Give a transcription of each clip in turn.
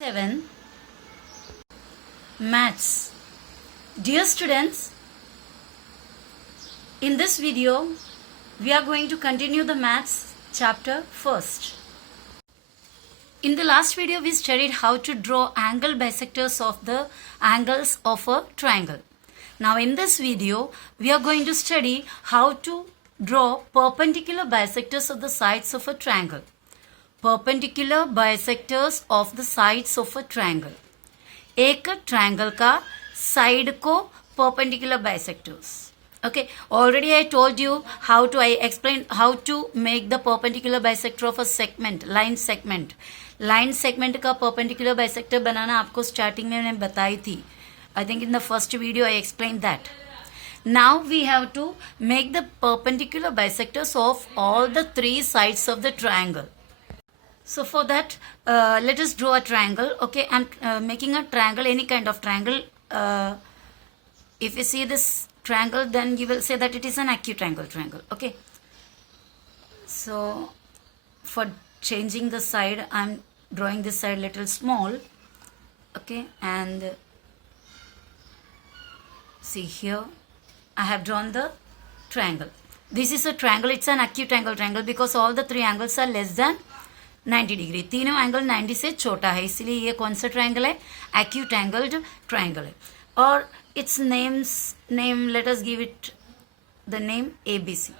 7 Maths. Dear students, in this video we are going to continue the maths chapter first. In the last video we studied how to draw angle bisectors of the angles of a triangle. Now in this video we are going to study how to draw perpendicular bisectors of the sides of a triangle. Perpendicular bisectors of the sides of a triangle. एक ट्रायंगल का साइड को perpendicular bisectors. Okay, already I told you I explained how to make the perpendicular bisector of a segment, line segment. Line segment का perpendicular bisector बनाना आपको starting में मैंने बताई थी. I think in the first video I explained that. Now we have to make the perpendicular bisectors of all the three sides of the triangle. So for that, let us draw a triangle. Okay, I'm making a triangle, any kind of triangle. If you see this triangle, then you will say that it is an acute angle triangle. Okay. So for changing the side, I'm drawing this side little small. Okay, and see here, I have drawn the triangle. This is a triangle. It's an acute angle triangle because all the three angles are less than 90 डिग्री. तीनों एंगल 90 से छोटा है, इसलिए ये कौन सा ट्रायंगल है? Acute angled triangle है. और it's name let us give it the name ABC.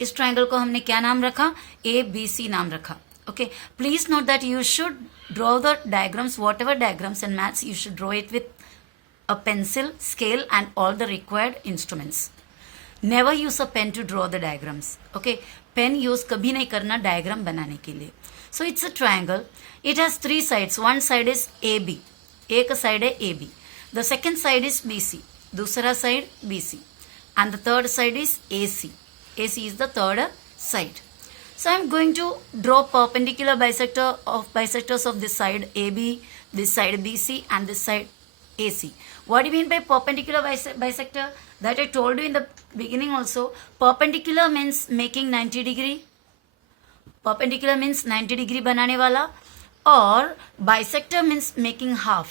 इस ट्रायंगल को हमने क्या नाम रखा? ABC नाम रखा. Okay, please note that you should draw the diagrams, whatever diagrams in maths you should draw it with a pencil, scale and all the required instruments. Never use a pen to draw the diagrams. Okay, pen use कभी नहीं करना डायग्राम बनाने के लिए. So it's a triangle. It has three sides. One side is AB. एक side है AB. The second side is BC. दूसरा side BC. And the third side is AC. AC is the third side. So I'm going to draw perpendicular bisectors of this side AB, this side BC, and this side AC. What do you mean by perpendicular bisector? That I told you in the beginning also. Perpendicular means making 90 degree. Perpendicular means 90 डिग्री बनाने वाला, और bisector means making half.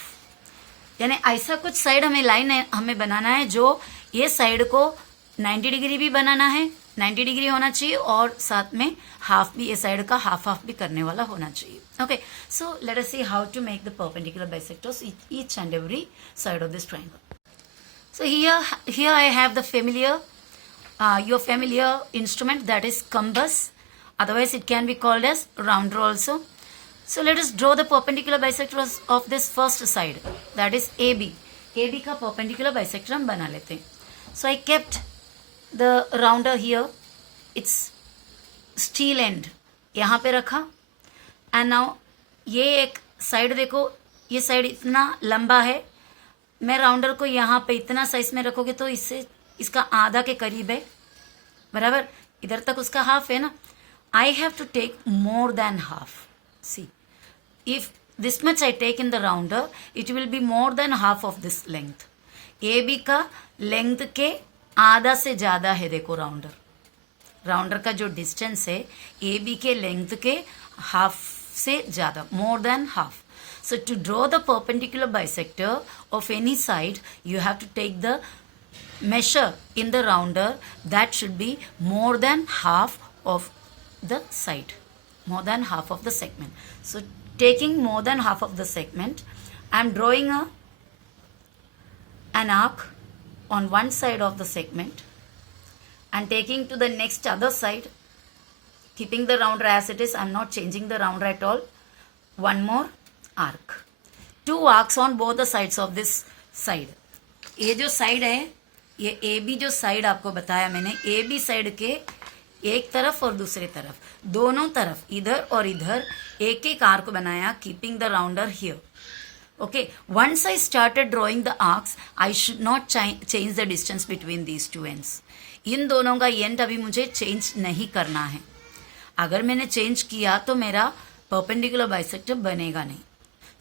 यानी ऐसा कुछ साइड हमें बनाना है जो ये साइड को 90 डिग्री भी बनाना है, 90 डिग्री होना चाहिए, और साथ में हाफ भी, ये साइड का हाफ भी करने वाला होना चाहिए. Okay, so let us see how to make the perpendicular bisectors each and every side of this triangle. So here I have the your familiar instrument, that is compass. Otherwise it can be called as rounder also. So let us draw the perpendicular bisectors of this first side, that is AB. AB का perpendicular bisector हम बना लेते हैं. So I kept the rounder here. It's steel end यहाँ पे रखा. And now ये एक साइड देखो, ये साइड इतना लंबा है. मैं राउंडर को यहाँ पे इतना साइज में रखोगे तो इससे इसका आधा के करीब है, बराबर. इधर तक उसका हाफ है ना. I have to take more than half. See, if this much I take in the rounder, it will be more than half of this length. AB का लेंथ के आधा से ज्यादा है. देखो राउंडर का जो डिस्टेंस है AB के लेंथ के हाफ से ज्यादा, more than half. So to draw the perpendicular bisector of any side, you have to take the measure in the rounder that should be more than half of the side, more than half of the segment. So taking more than half of the segment, I am drawing an arc on one side of the segment and taking to the next other side, keeping the rounder as it is. I am not changing the rounder at all. One more arc, two arcs on both the sides of this side. ये जो साइड है, ये AB जो साइड आपको बताया मैंने, AB side के एक तरफ और दूसरे तरफ, दोनों तरफ, इधर और इधर एक एक आर्क बनाया, keeping the rounder here. Okay, once I started drawing the arcs, I should not change the distance between these two ends. इन दोनों का एंड अभी मुझे चेंज नहीं करना है. अगर मैंने चेंज किया तो मेरा परपेंडिकुलर बाइसेक्टर बनेगा नहीं.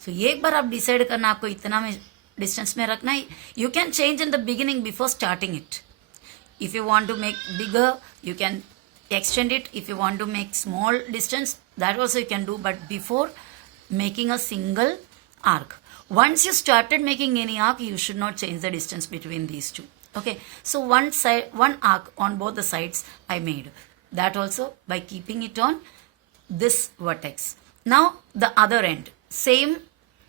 सो ये एक बार आप डिसाइड करना आपको इतना में डिस्टेंस में रखना है. You can change in the beginning before starting it. If you want to make bigger, you can extend it. If you want to make small distance, that also you can do, but before making a single arc. Once you started making any arc, you should not change the distance between these two. Okay, so one arc on both the sides I made. That also by keeping it on this vertex. Now the other end, same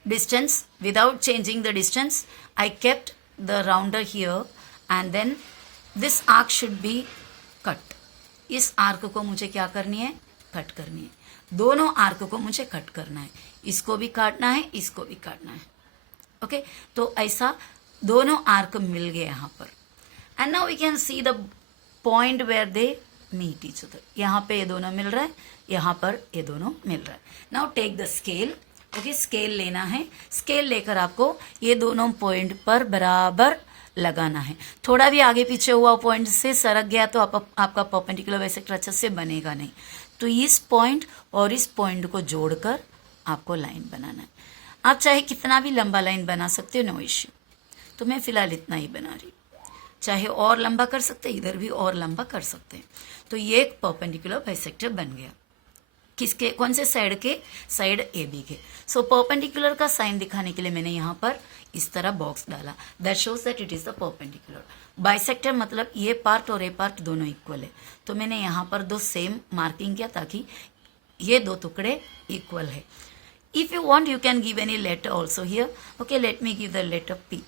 distance without changing the distance. I kept the rounder here and then this arc should be cut. इस आर्क को मुझे क्या करनी है, कट करनी है. दोनों arc को मुझे कट करना है, इसको भी काटना है, इसको भी काटना है. ओके, तो ऐसा दोनों आर्क मिल गए यहाँ पर. And now we can see the point where they meet each other. यहाँ पे ये दोनों मिल रहा है, यहाँ पर ये दोनों मिल रहा है. Now take the scale. Okay, scale लेना है. स्केल लेकर आपको ये दोनों पॉइंट पर बराबर लगाना है. थोड़ा भी आगे पीछे हुआ पॉइंट से सरक गया तो आपका परपेंडिकुलर बाइसेक्टर अच्छे से बनेगा नहीं. तो इस पॉइंट और इस पॉइंट को जोड़कर आपको लाइन बनाना है. आप चाहे कितना भी लंबा लाइन बना सकते हो, नो इश्यू. तो मैं फिलहाल इतना ही बना रही. चाहे और लंबा कर सकते हैं, इधर भी और लंबा कर सकते हैं. तो ये एक परपेंडिकुलर बाइसेक्टर बन गया. किसके, कौन से साइड के, साइड ए बी के. सो परपेंडिकुलर का साइन दिखाने के लिए मैंने यहाँ पर इस तरह बॉक्स डाला. That shows that it is the perpendicular. Bisector मतलब ये पार्ट और ये पार्ट दोनों इक्वल है. तो मैंने यहाँ पर दो सेम मार्किंग किया ताकि ये दो टुकड़े इक्वल है. If you want you can give any letter also here. Okay, let me give the letter P.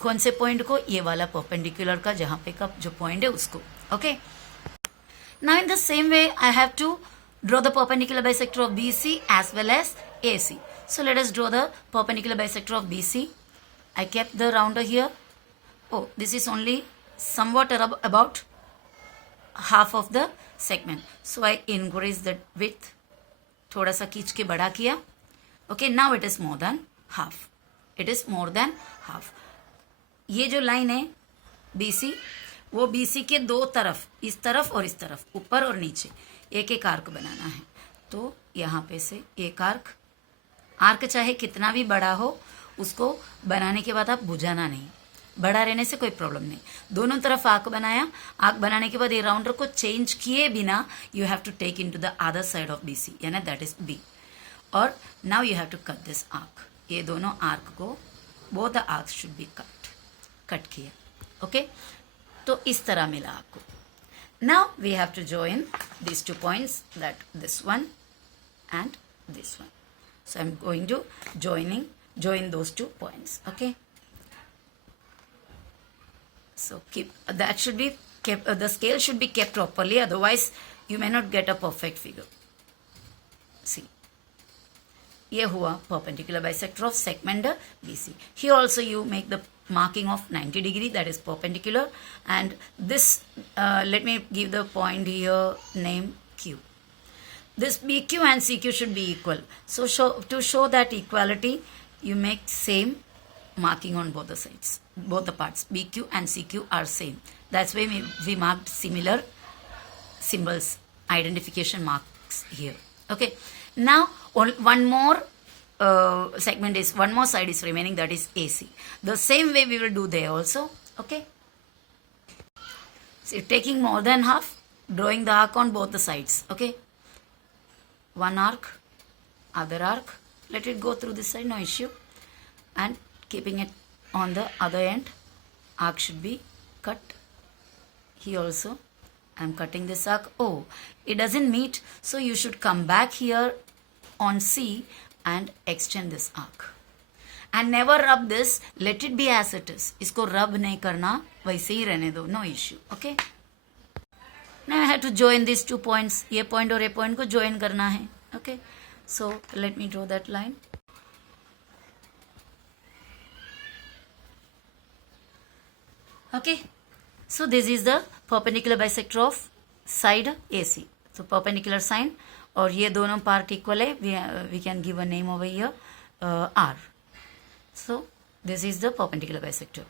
कौन से पॉइंट को, ये वाला परपेंडिकुलर का जहाँ पे का जो पॉइंट है उसको. Okay, now in the same way I have to draw the perpendicular bisector of BC as well as AC. So let us draw the perpendicular bisector of BC. I kept the rounder here. Oh, this is only somewhat about half of the segment. So I increase the width. थोड़ा सा खींच के बड़ा किया. Okay, now it is more than half. It is more than half. ये जो लाइन है BC, वो BC के दो तरफ, इस तरफ और इस तरफ, ऊपर और नीचे एक एक आर्क बनाना है. तो यहाँ पे से एक आर्क, आर्क चाहे कितना भी बड़ा हो, उसको बनाने के बाद आप बुझाना नहीं. बड़ा रहने से कोई प्रॉब्लम नहीं. दोनों तरफ आर्क बनाया. आर्क बनाने के बाद ये राउंडर को चेंज किए बिना you have to take into the other side of BC, यानी दैट इज B. और now you have to cut this arc. ये दोनों आर्क को, both the arc should be cut किया. ओके, तो इस तरह मिला आपको. Now we have to join this two points, that this one and this one. So I am going to join those 2 points. Okay, so that should be kept, the scale should be kept properly, otherwise you may not get a perfect figure. See, ये हुआ perpendicular bisector of segment BC. Here also you make the marking of 90 degree, that is perpendicular, and this let me give the point here, name Q. This BQ and CQ should be equal. So to show that equality, you make same marking on both the sides, both the parts. BQ and CQ are same. That's why we marked similar symbols, identification marks here. Okay, now one more segment is, one more side is remaining, that is AC. The same way we will do there also. Okay, so taking more than half, drawing the arc on both the sides. Okay, one arc, other arc, let it go through this side, no issue, and keeping it on the other end, arc should be cut. Here also I am cutting this arc. Oh, it doesn't meet, so you should come back here on C and extend this arc. And never rub this, let it be as it is. इसको rub नहीं करना, वैसे ही रहने दो, no issue. Okay, now I have to join these 2 points. ये point और ये point को join करना है. Okay, so let me draw that line. Okay, so this is the perpendicular bisector of side AC. So perpendicular sine, और ये दोनों part equal है. We can give a name over here, R. So this is the perpendicular bisector,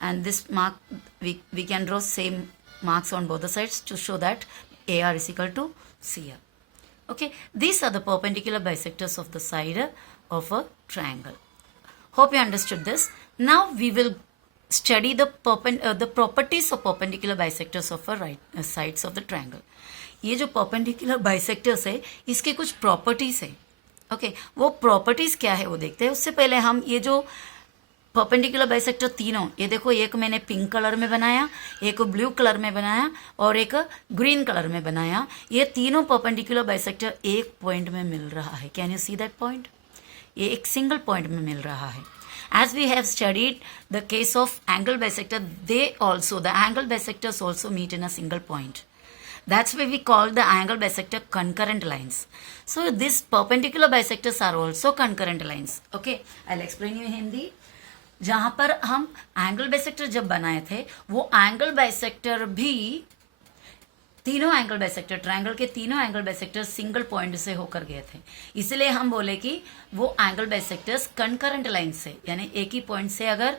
and this mark we can draw same marks on both the sides to show that AR is equal to CR. Okay, these are the perpendicular bisectors of the side of a triangle. Hope you understood this. Now we will study the properties of perpendicular bisectors of a sides of the triangle. ये जो perpendicular bisectors है, इसके कुछ properties है. ओके वो प्रॉपर्टीज क्या है वो देखते हैं। उससे पहले हम ये जो परपेंडिकुलर बाइसेक्टर तीनों, ये देखो, एक मैंने पिंक कलर में बनाया, एक ब्लू कलर में बनाया और एक ग्रीन कलर में बनाया। ये तीनों परपेंडिकुलर बाइसेक्टर एक पॉइंट में मिल रहा है। Can you see that point? ये एक सिंगल पॉइंट में मिल रहा है। As we have studied the case of angle bisector, the angle bisectors also meet in a single point. That's why we call the angle bisector concurrent lines. So these perpendicular bisectors are also concurrent lines. Okay, I'll explain you in Hindi. जहाँ पर हम angle bisector जब बनाए थे, वो angle bisector भी तीनों angle bisector, triangle के तीनों एंगल बाइसेक्टर सिंगल पॉइंट से होकर गए थे। इसलिए हम बोले कि वो एंगल बाइसेक्टर्स कंकरेंट लाइन से, यानी एक ही पॉइंट से अगर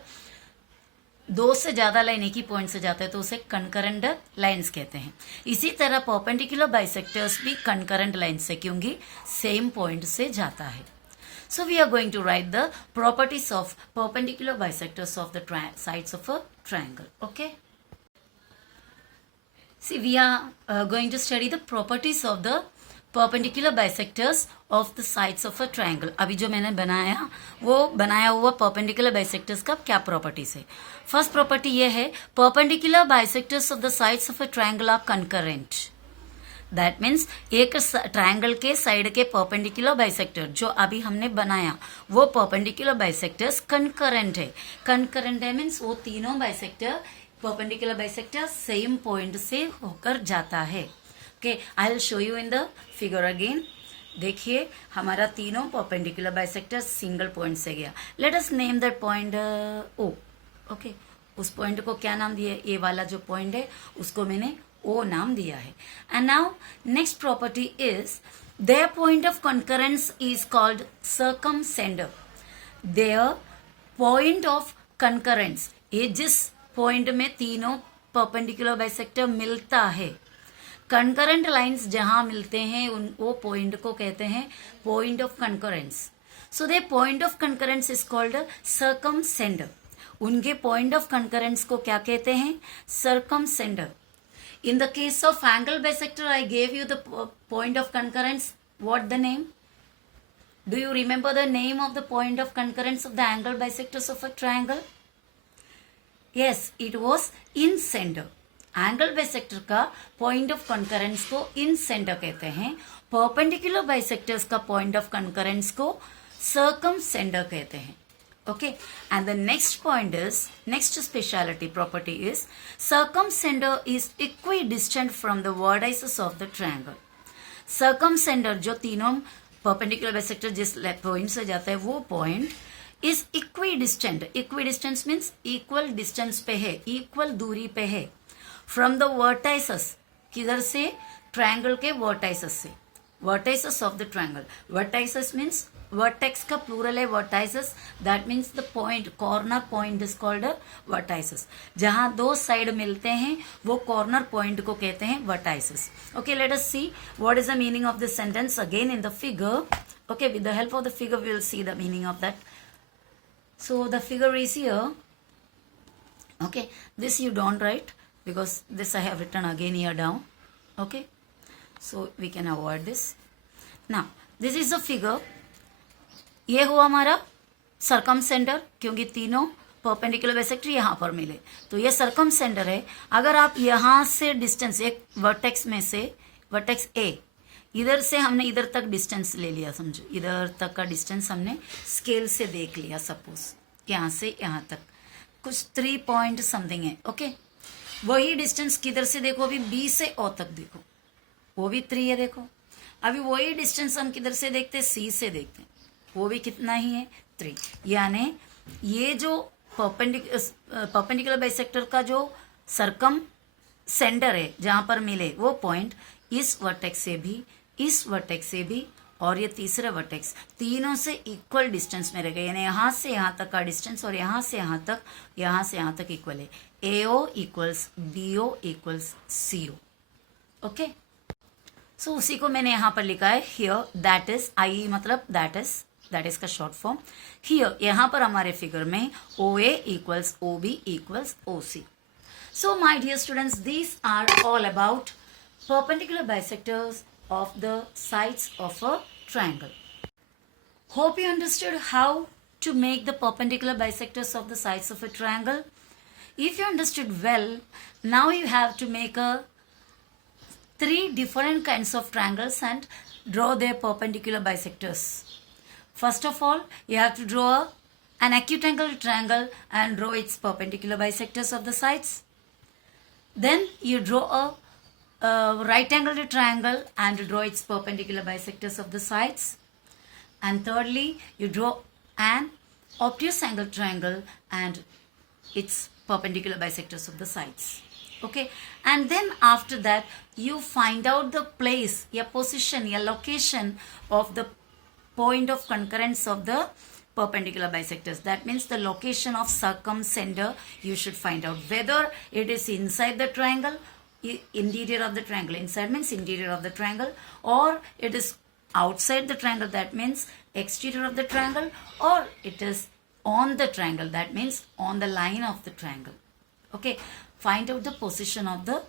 दो से ज्यादा लाइन एक ही पॉइंट से जाते हैं तो उसे कंकरेंट लाइंस कहते हैं। इसी तरह परपेंडिकुलर बाइसेक्टर्स भी कंकरेंट लाइन से, क्योंकि सेम पॉइंट से जाता है। So we are going to write the properties of perpendicular bisectors of the sides of a triangle. Okay. See, we are going to study the properties of the perpendicular bisectors of the sides of a triangle. अभी जो मैंने बनाया वो बनाया हुआ perpendicular bisectors का क्या properties है? First property ये है, perpendicular bisectors of the sides of a triangle are concurrent. That means एक ट्रायंगल के साइड के परपेंडिकुलर बाइसेक्टर जो अभी हमने बनाया वो परपेंडिकुलर बाइसेक्टर्स कंकरेंट है। कंकरेंट है मीन्स वो तीनों bisector, perpendicular bisector same point से होकर जाता है। Okay, I will show you in the figure again. देखिए हमारा तीनों परपेंडिकुलर बाइसेक्टर सिंगल पॉइंट से गया। Let us name that point O. Okay, उस पॉइंट को क्या नाम दिया? ये वाला जो पॉइंट है उसको मैंने ओ नाम दिया है। And now next property is their point of concurrence is called circumcentre. Their point of concurrence, ये जिस पॉइंट में तीनों परपेंडिकुलर बाइसेक्टर मिलता है, कंकरेंट लाइंस जहां मिलते हैं वो पॉइंट को कहते हैं point of concurrence. So their point of concurrence is called circumcentre. उनके पॉइंट ऑफ कंकरेंस को क्या कहते हैं? सर्कमसेंडर। In the case of angle bisector, I gave you the point of concurrence. What the name? Do you remember the name of the point of concurrence of the angle bisectors of a triangle? Yes, it was incenter. Angle bisector का point of concurrence को incenter कहते हैं। Perpendicular bisectors का point of concurrence को circumcenter कहते हैं। Okay, and the next point is, next speciality property is circumcenter is equidistant from the vertices of the triangle. Circumcenter जो तीनों perpendicular bisector जिस पॉइंट से जाता है वो point is equidistant. Equidistance means equal distance पे है, equal दूरी पे है from the vertices. किधर से? ट्रायंगल के vertices से। vertices of the triangle. vertices means vertex का प्लूरल है vertices. That means the point, corner point is called vertices. जहां दो साइड मिलते हैं वो कॉर्नर पॉइंट को कहते हैं vertices. Okay, let us see what is the meaning of this sentence again in the figure. Okay, with the help of the figure we will see the meaning of that. So the figure is here. Okay, this you don't write because this I have written again here down. Okay, so we can avoid this. Now this is the figure. ये हुआ हमारा सर्कमसेंटर, क्योंकि तीनों perpendicular bisector यहाँ पर मिले तो ये सर्कमसेंटर है। अगर आप यहाँ से डिस्टेंस, एक वर्टेक्स में से, वर्टेक्स ए, इधर से हमने इधर तक डिस्टेंस ले लिया, समझो इधर तक का डिस्टेंस हमने स्केल से देख लिया। सपोज यहाँ से यहाँ तक कुछ 3 पॉइंट समथिंग है। ओके, वही डिस्टेंस किधर से देखो, अभी बी से ओ तक देखो, वो भी 3 है। देखो अभी वही डिस्टेंस हम किधर से देखते हैं? सी से देखते हैं, वो भी कितना ही है? 3। यानी ये जो परपेंडिकुलर बाइसेक्टर का जो सर्कम सेंटर है जहां पर मिले वो पॉइंट इस वर्टेक्स से भी, इस वर्टेक्स से भी और ये तीसरा वर्टेक्स, तीनों से इक्वल डिस्टेंस में रहेगा। यानी यहाँ से यहाँ तक का डिस्टेंस और यहाँ से यहाँ तक, यहाँ से यहाँ तक इक्वल है। AO equals BO equals CO। Okay, so उसी को मैंने यहाँ पर लिखा है हियर, दैट इज आई, मतलब दैट इज का शॉर्ट फॉर्म। हियर यहाँ पर हमारे फिगर में OA equals OB equals OC। So my dear students, these are all about perpendicular bisectors of the sides of a triangle. Hope you understood how to make the perpendicular bisectors of the sides of a triangle. If you understood well, now you have to make three different kinds of triangles and draw their perpendicular bisectors. First of all, you have to draw an acute angle triangle and draw its perpendicular bisectors of the sides. Then you draw a right angled triangle and draw its perpendicular bisectors of the sides. And thirdly, you draw an obtuse angle triangle and its perpendicular bisectors of the sides. Okay, and then after that you find out the place, a position, a location of the point of concurrence of the perpendicular bisectors. That means the location of circumcenter you should find out, whether it is inside the triangle, interior of the triangle, inside means interior of the triangle, or it is outside the triangle, that means exterior of the triangle, or it is on the triangle, that means on the line of the triangle. Okay, find out the position of the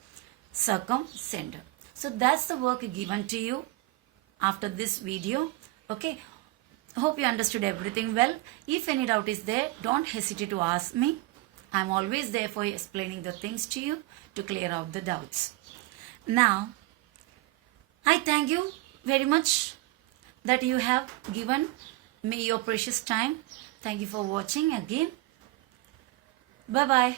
circumcenter. So that's the work given to you after this video. Okay, hope you understood everything well. If any doubt is there, don't hesitate to ask me. I'm always there for explaining the things to you to clear out the doubts. Now, I thank you very much that you have given me your precious time. Thank you for watching again. Bye-bye.